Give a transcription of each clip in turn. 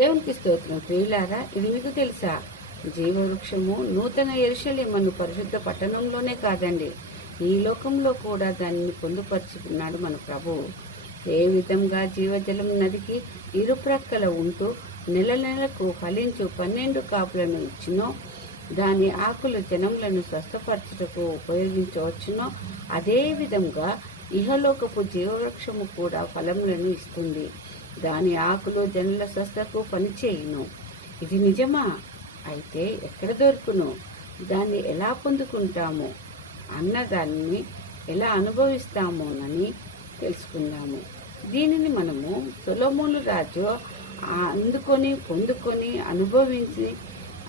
దేవునికి స్తోత్రం. ప్రియులారా, ఇది మీకు తెలుసా? జీవవృక్షము నూతన యెరూషలేమును పరిశుద్ధ పట్టణంలోనే కాదండి, ఈ లోకంలో కూడా దానిని పొందుపరుచుకున్నాడు మన ప్రభువు. ఏ విధంగా జీవజలం నదికి ఇరుప్రక్కల ఉంటూ నెల నెలకు ఫలించు 12 కాపులను ఇచ్చినో, దాని ఆకులు జనములను స్వస్థపరచుటకు ఉపయోగించవచ్చునో, అదే విధంగా ఇహలోకపు జీవవృక్షము కూడా ఫలములను ఇస్తుంది. దాని ఆకులు జనుల స్వస్థకు పనిచేయును. ఇది నిజమా? అయితే ఎక్కడ దొరుకును? దాన్ని ఎలా పొందుకుంటాము అన్నదాన్ని ఎలా అనుభవిస్తామోనని తెలుసుకుందాము. దీనిని మనము సొలొమోను రాజు పొందుకొని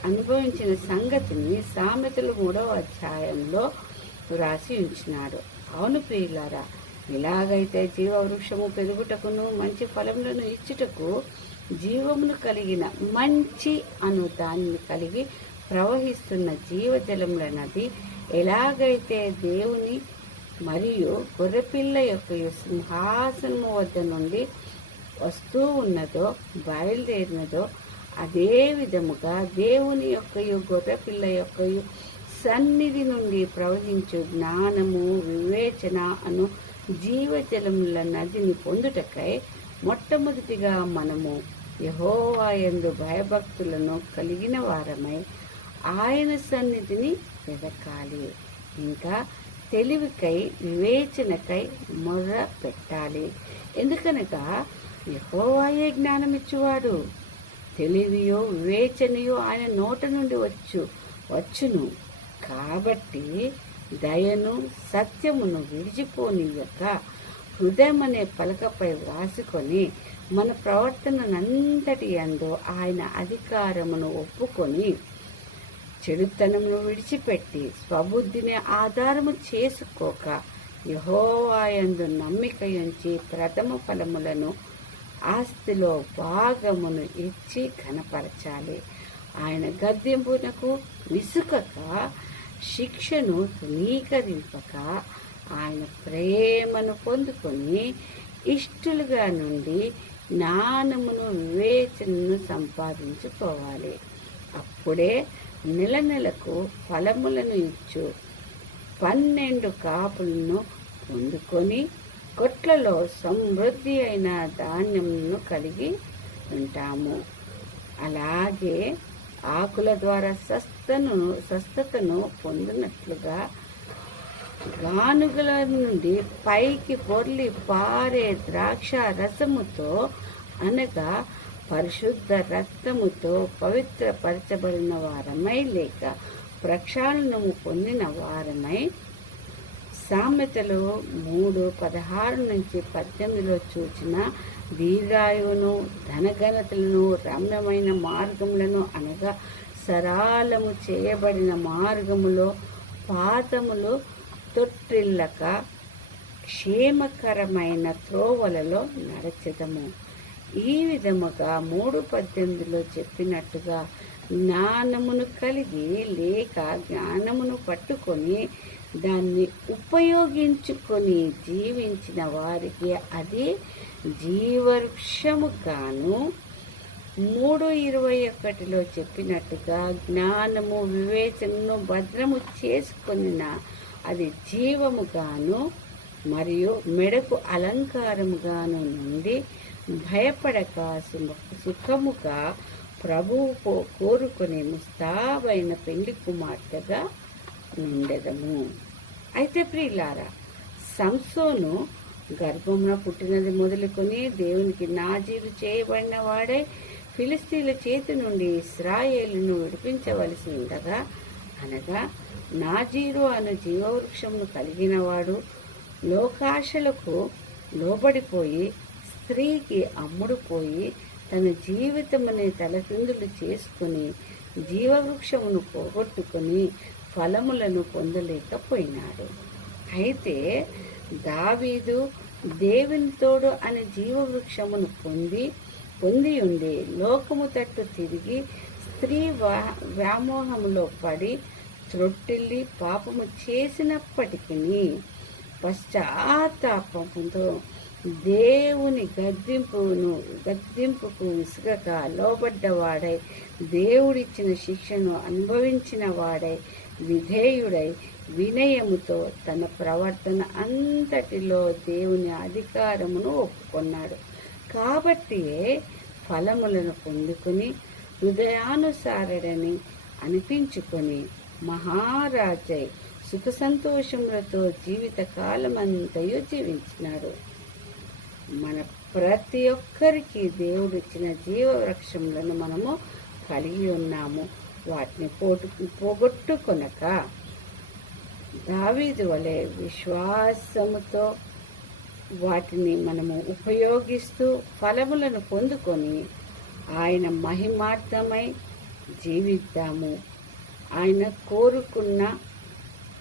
అనుభవించిన సంగతిని సామెతల 3వ అధ్యాయంలో వ్రాసి ఉంచినాడు. అవును ప్రియులారా, ఇలాగైతే జీవవృక్షము పెరుగుటకును మంచి ఫలములను ఇచ్చుటకు జీవమును కలిగిన మంచి అను దానిని కలిగి ప్రవహిస్తున్న జీవజలముల నది ఎలాగైతే దేవుని మరియు గొర్రెపిల్ల యొక్క సింహాసనము వద్ద నుండి వస్తూ ఉన్నదో, బయలుదేరినదో, అదే విధముగా దేవుని యొక్కయు గొర్రెపిల్ల యొక్కయు సన్నిధి నుండి ప్రవహించు జ్ఞానము, వివేచన అను జీవజలముల నదిని పొందుటకై మొట్టమొదటిగా మనము యెహోవా యందు భయభక్తులను కలిగిన వారమై ఆయన సన్నిధిని వెదకాలి. ఇంకా తెలివికై, వివేచనకై మొర్ర పెట్టాలి. ఎందుకనగా యెహోవాయే జ్ఞానమిచ్చువాడు. తెలివియో వివేచనయో ఆయన నోట నుండి వచ్చును. కాబట్టి దయను సత్యమును విడిచిపోనియక హృదయం అనే పలకపై వ్రాసుకొని మన ప్రవర్తనంతటి యందు ఆయన అధికారమును ఒప్పుకొని చెడుతనమును విడిచిపెట్టి స్వబుద్ధిని ఆధారము చేసుకోక యెహోవా యందు నమ్మిక ఉంచి ప్రథమ ఫలములను ఆస్తిలో భాగమును ఇచ్చి ఘనపరచాలి. ఆయన గద్దింపునకు విసుకక, శిక్షను తృణీకరింపక ఆయన ప్రేమను పొందుకొని ఇష్టలుగా నుండి జ్ఞానమును, వివేచనను సంపాదించుకోవాలి. అప్పుడే నెల నెలకు ఫలములను ఇచ్చు 12 కాపులను పొందుకొని కొట్లలో సమృద్ధి అయిన ధాన్యమును కలిగి ఉంటాము. అలాగే ఆకుల ద్వారా స్వస్థతను పొందినట్లుగా గానుగల నుండి పైకి పొర్లి పారే ద్రాక్ష రసముతో, అనగా పరిశుద్ధ రక్తముతో పవిత్రపరచబడిన వారమై లేక ప్రక్షాళనము పొందిన వారమై సామెతలు 3:16-18 చూచిన దీర్ఘాయువును, ధనఘనతలను, రమ్యమైన మార్గములను, అనగా సరాలము చేయబడిన మార్గములో పాదములు తొట్టిల్లక క్షేమకరమైన త్రోవలలో నడచెదము. ఈ విధముగా 3:18 చెప్పినట్టుగా జ్ఞానమును కలిగి లేక జ్ఞానమును పట్టుకొని దాన్ని ఉపయోగించుకొని జీవించిన వారికి అది జీవవృక్షము గాను, 3:21 చెప్పినట్టుగా జ్ఞానము, వివేచనను భద్రము చేసుకొనిన అది జీవముగాను మరియు మెడకు అలంకారముగాను నుండి భయపడక సుఖముగా ప్రభువు కోరుకునే ముస్తాబైన పెళ్లి కుమార్తెగా నుండెదము. అయితే ప్రియులారా, సంసోను గర్భమున పుట్టినది మొదలుకొని దేవునికి నాజీరు చేయబడిన వాడే ఫిలిస్తీన్ల చేతి నుండి ఇశ్రాయేలును విడిపించవలసి ఉండగా, అనగా నాజీరు అను జీవవృక్షమును కలిగినవాడు లోకాశలకు లోబడిపోయి స్త్రీకి అమ్ముడుపోయి తన జీవితముని తలకిందులు చేసుకుని జీవవృక్షమును పోగొట్టుకొని ఫలములను పొందలేకపోయినాడు. అయితే దావీదు దేవుని తోడు అనే జీవవృక్షమును పొంది ఉండి లోకము తట్టు తిరిగి స్త్రీ వ్యామోహములో పడి త్రొట్టిల్లి పాపము చేసినప్పటికీ పశ్చాత్తాపముతో దేవుని గద్దింపుకు విసుగక లోబడ్డవాడై, దేవుడిచ్చిన శిక్షను అనుభవించిన వాడై, విధేయుడై, వినయముతో తన ప్రవర్తన అంతటిలో దేవుని అధికారమును ఒప్పుకొన్నాడు. కాబట్టియే ఫలములను పొందుకుని హృదయానుసారుడని అనిపించుకొని మహారాజై సుఖ సంతోషములతో జీవితకాలమంతయు జీవించినాడు. మన ప్రతి ఒక్కరికి దేవుడిచ్చిన జీవవృక్షములను మనము కలిగి ఉన్నాము. వాటిని పోగొట్టుకొనక దావీదు వలె విశ్వాసముతో వాటిని మనము ఉపయోగిస్తూ ఫలములను పొందుకొని ఆయన మహిమార్థమై జీవిద్దాము. ఆయన కోరుకున్న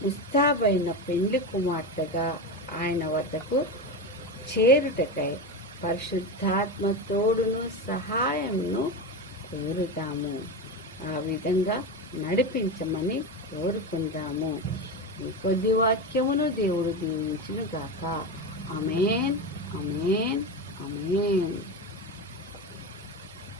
ముస్తాబైన పెండ్లి కుమార్తెగా ఆయన వద్దకు చేరుటకై పరిశుద్ధాత్మ తోడును సహాయంను కోరుతాము. ఆ విధంగా నడిపించమని కోరుకుందాము. ఈ కొద్ది వాక్యమును దేవుడు దీవించును గాక. ఆమేన్.